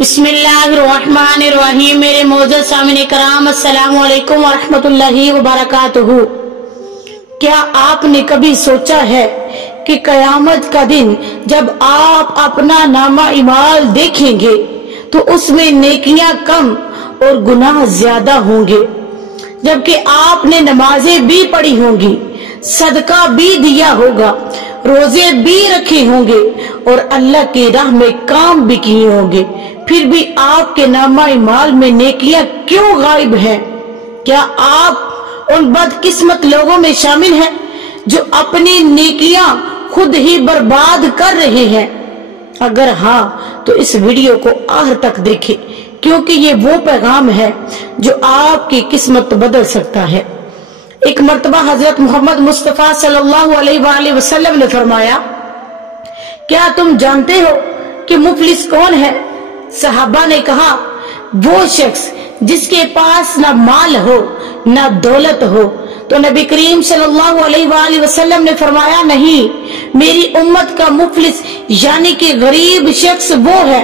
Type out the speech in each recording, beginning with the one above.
बिस्मिल्लाहिर्रहमानिर्रहीम। मेरे मौजूद सामने कराम, अस्सलाम वालेकुम वरहमतुल्लाहि वबरकातुहू। क्या आपने कभी सोचा है कि कयामत का दिन जब आप अपना नामा इमाल देखेंगे तो उसमें नेकियां कम और गुनाह ज्यादा होंगे, जबकि आपने नमाजें भी पढ़ी होंगी, सदका भी दिया होगा, रोजे भी रखे होंगे और अल्लाह की राह में काम भी किए होंगे, फिर भी आपके नामा इमाल में नेकियां क्यों गायब हैं? क्या आप उन बदकिस्मत लोगों में शामिल हैं जो अपनी नेकियां खुद ही बर्बाद कर रहे हैं? अगर हाँ तो इस वीडियो को आखिर तक देखें, क्योंकि ये वो पैगाम है जो आपकी किस्मत बदल सकता है। एक मर्तबा हजरत मोहम्मद मुस्तफा सल्लल्लाहु अलैहि वसल्लम ने फरमाया, क्या तुम जानते हो कि मुफलिस कौन है? सहाबा ने कहा, वो शख्स जिसके पास ना माल हो ना दौलत हो। तो नबी करीम सल्लल्लाहु अलैहि वसल्लम ने फरमाया, नहीं, मेरी उम्मत का मुफलिस यानी कि गरीब शख्स वो है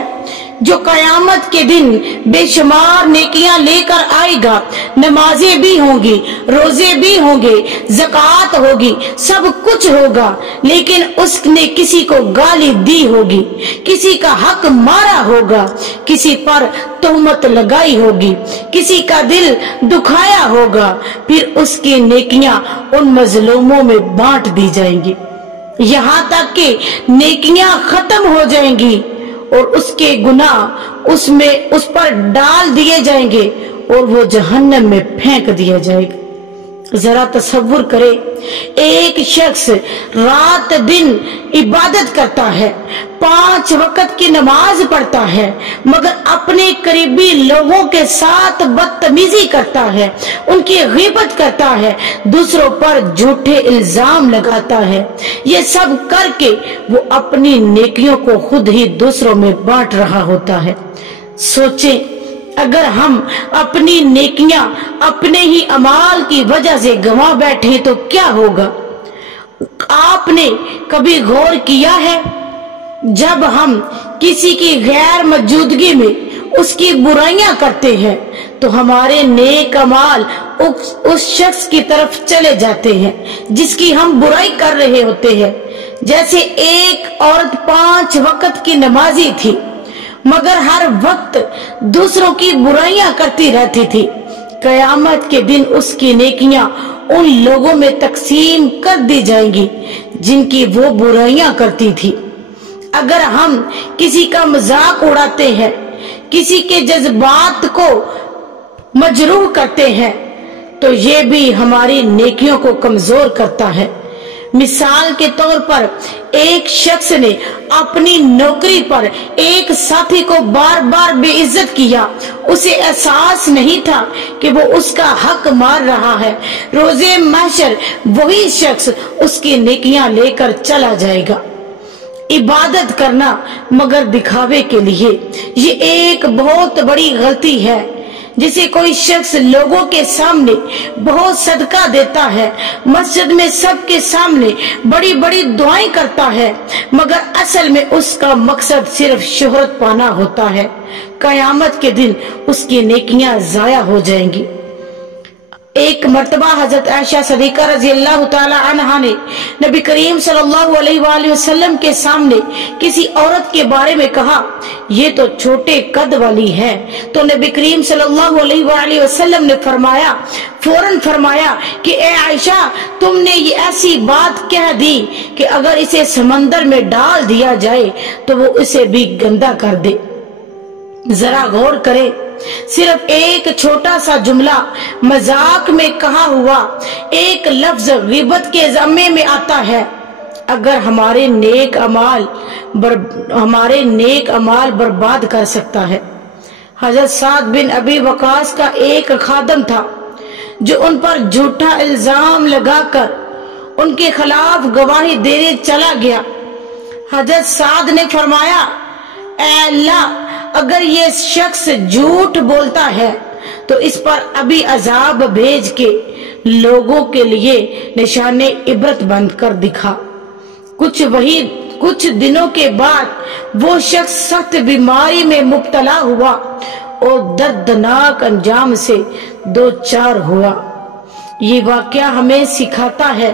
जो कयामत के दिन बेशुमार नेकियां लेकर आएगा, नमाजें भी होंगी, रोजे भी होंगे, ज़कात होगी, सब कुछ होगा, लेकिन उसने किसी को गाली दी होगी, किसी का हक मारा होगा, किसी पर तोहमत लगाई होगी, किसी का दिल दुखाया होगा, फिर उसकी नेकियां उन मजलूमों में बांट दी जाएंगी, यहाँ तक कि नेकियां खत्म हो जाएंगी और उसके गुनाह उस पर डाल दिए जाएंगे और वो जहन्नम में फेंक दिया जाएगा। जरा तसव्वुर करे, एक शख्स रात दिन इबादत करता है, 5 वक्त की नमाज पढ़ता है, मगर अपने करीबी लोगों के साथ बदतमीजी करता है, उनकी गीबत करता है, दूसरों पर झूठे इल्जाम लगाता है। ये सब करके वो अपनी नेकियों को खुद ही दूसरों में बांट रहा होता है। सोचें, अगर हम अपनी नेकियां अपने ही अमाल की वजह से गंवा बैठे तो क्या होगा? आपने कभी गौर किया है, जब हम किसी की गैर मौजूदगी में उसकी बुराइयां करते हैं तो हमारे नेक अमाल उस शख्स की तरफ चले जाते हैं जिसकी हम बुराई कर रहे होते हैं। जैसे एक औरत 5 वक्त की नमाजी थी, मगर हर वक्त दूसरों की बुराइयां करती रहती थी। कयामत के दिन उसकी नेकियां उन लोगों में तकसीम कर दी जाएंगी जिनकी वो बुराइयां करती थी। अगर हम किसी का मजाक उड़ाते हैं, किसी के जज्बात को मजरूह करते हैं, तो ये भी हमारी नेकियों को कमजोर करता है। मिसाल के तौर पर एक शख्स ने अपनी नौकरी पर एक साथी को बार बार बेइज्जत किया, उसे एहसास नहीं था कि वो उसका हक मार रहा है। रोजे महशर वही शख्स उसकी नेकियां लेकर चला जाएगा। इबादत करना मगर दिखावे के लिए, ये एक बहुत बड़ी गलती है। जिसे कोई शख्स लोगों के सामने बहुत सदका देता है, मस्जिद में सबके सामने बड़ी बड़ी दुआएं करता है, मगर असल में उसका मकसद सिर्फ शोहरत पाना होता है, कयामत के दिन उसकी नेकियां जाया हो जाएंगी। एक मर्तबा हजरत आयशा सदीका रजी अल्लाह ताला अन्हा ने नबी करीम सल्लल्लाहु अलैहि वसल्लम के सामने किसी औरत के बारे में कहा, ये तो छोटे कद वाली है। तो नबी करीम सल्लल्लाहु अलैहि वसल्लम ने फौरन फरमाया कि ए आयशा, तुमने ये ऐसी बात कह दी कि अगर इसे समंदर में डाल दिया जाए तो वो इसे भी गंदा कर दे। जरा गौर करें, सिर्फ एक छोटा सा जुमला मजाक में कहा हुआ एक लफ्ज गिबत के ज़म्मे में आता है। अगर हमारे नेक अमाल बर्बाद कर सकता है। हजरत साद बिन अबी वकास का एक खादम था जो उन पर झूठा इल्जाम लगाकर उनके खिलाफ गवाही देने चला गया। हजरत साद ने फरमाया, ऐ अल्लाह, अगर ये शख्स झूठ बोलता है तो इस पर अभी अजाब भेज के लोगों के लिए निशाने इबरत बंद कर दिखा। कुछ वही कुछ दिनों के बाद वो शख्स सख्त बीमारी में मुब्तला हुआ और दर्दनाक अंजाम से दो चार हुआ। ये वाकया हमें सिखाता है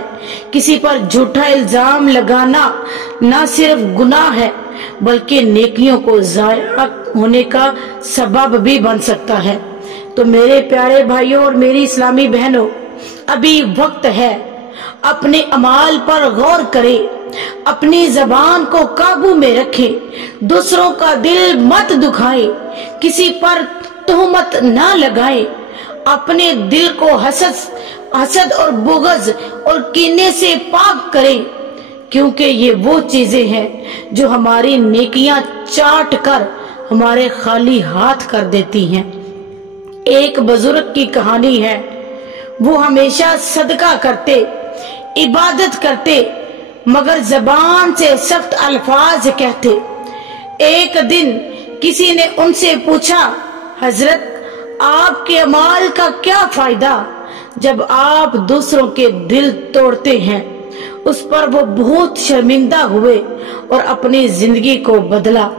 किसी पर झूठा इल्जाम लगाना न सिर्फ गुनाह है बल्कि नेकियों को ज़ाया होने का सबब भी बन सकता है। तो मेरे प्यारे भाइयों और मेरी इस्लामी बहनों, अभी वक्त है, अपने अमाल पर गौर करें, अपनी जबान को काबू में रखें, दूसरों का दिल मत दुखाएं, किसी पर तोहमत ना लगाएं, अपने दिल को हसद और बुग़्ज़ और कीने से पाक करें, क्योंकि ये वो चीजें हैं जो हमारी नेकियां चाट कर हमारे खाली हाथ कर देती हैं। एक बुजुर्ग की कहानी है। वो हमेशा सदका करते, इबादत करते, मगर जबान से सख्त अल्फाज कहते। एक दिन किसी ने उनसे पूछा, हजरत, आपके अमाल का क्या फायदा जब आप दूसरों के दिल तोड़ते हैं? उस पर वो बहुत शर्मिंदा हुए और अपनी जिंदगी को बदला।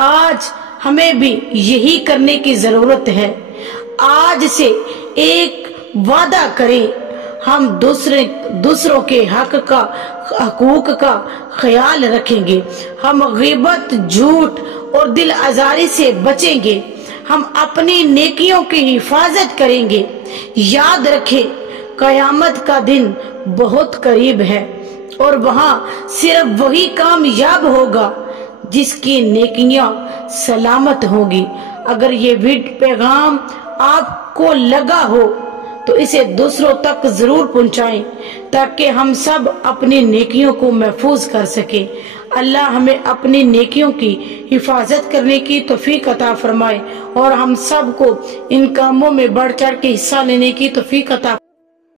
आज हमें भी यही करने की जरूरत है। आज से एक वादा करें, हम दूसरों के हकूक का ख्याल रखेंगे, हम ग़ीबत, झूठ और दिल आज़ारी से बचेंगे, हम अपनी नेकियों की हिफाजत करेंगे। याद रखें, कयामत का दिन बहुत करीब है और वहाँ सिर्फ वही कामयाब होगा जिसकी नेकियां सलामत होगी। अगर ये पैगाम आपको लगा हो तो इसे दूसरों तक जरूर पहुंचाएं ताकि हम सब अपनी नेकियों को महफूज कर सकें। अल्लाह हमें अपनी नेकियों की हिफाजत करने की तौफीक अता फरमाए और हम सब को इन कामों में बढ़ चढ़ के हिस्सा लेने की तौफीक अता